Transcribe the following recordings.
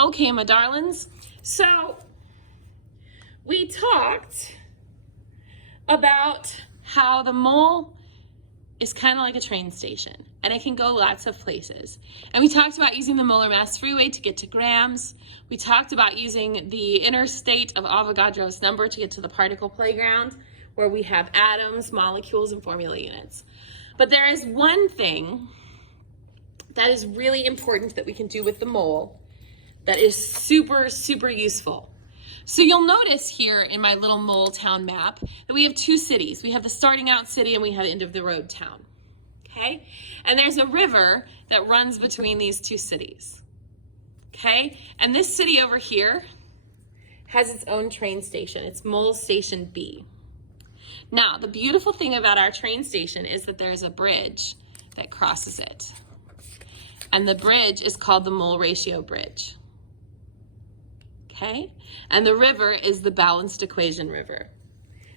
Okay, my darlings, so we talked about how the mole is kind of like a train station and it can go lots of places. And we talked about using the molar mass freeway to get to grams. We talked about using the interstate of Avogadro's number to get to the particle playground where we have atoms, molecules, and formula units. But there is one thing that is really important that we can do with the mole that is super, super useful. So you'll notice here in my little mole town map that we have two cities. We have the starting out city and we have end of the road town, okay? And there's a river that runs between these two cities, okay? And this city over here has its own train station. It's Mole Station B. Now, the beautiful thing about our train station is that there's a bridge that crosses it. And the bridge is called the Mole Ratio Bridge. Okay? And the river is the balanced equation river.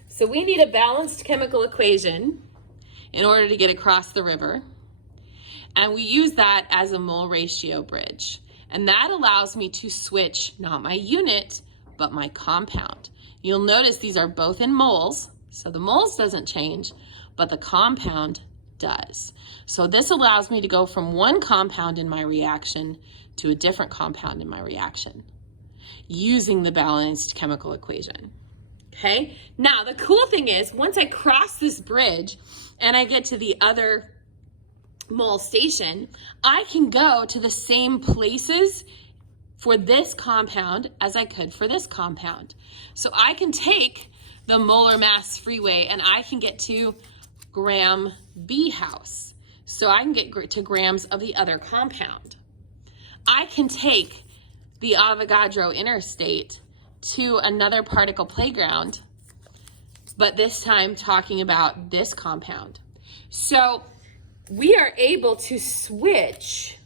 So we need a balanced chemical equation in order to get across the river. And we use that as a mole ratio bridge. And that allows me to switch not my unit, but my compound. You'll notice these are both in moles. So the moles doesn't change, but the compound does. So this allows me to go from one compound in my reaction to a different compound in my reaction using the balanced chemical equation. Okay, now the cool thing is once I cross this bridge and I get to the other mole station, I can go to the same places for this compound as I could for this compound. So I can take the molar mass freeway and I can get to gram B house. So I can get to grams of the other compound. I can take the Avogadro interstate to another particle playground, but this time talking about this compound. So we are able to switch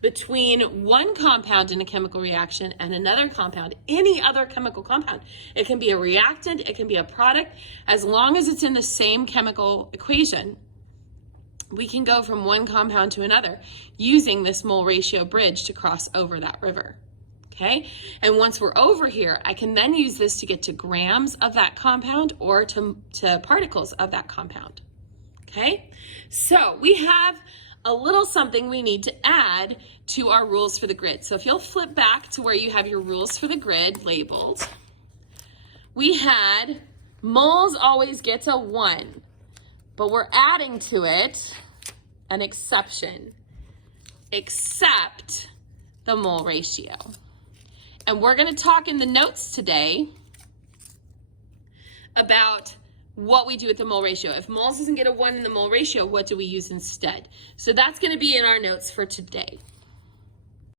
between one compound in a chemical reaction and another compound, any other chemical compound. It can be a reactant, it can be a product, as long as it's in the same chemical equation, we can go from one compound to another using this mole ratio bridge to cross over that river. Okay, and once we're over here, I can then use this to get to grams of that compound or to particles of that compound. Okay, so we have a little something we need to add to our rules for the grid. So if you'll flip back to where you have your rules for the grid labeled, we had moles always gets a 1, but we're adding to it an exception, except the mole ratio. And we're going to talk in the notes today about what we do with the mole ratio. If moles doesn't get a 1 in the mole ratio, what do we use instead? So that's going to be in our notes for today.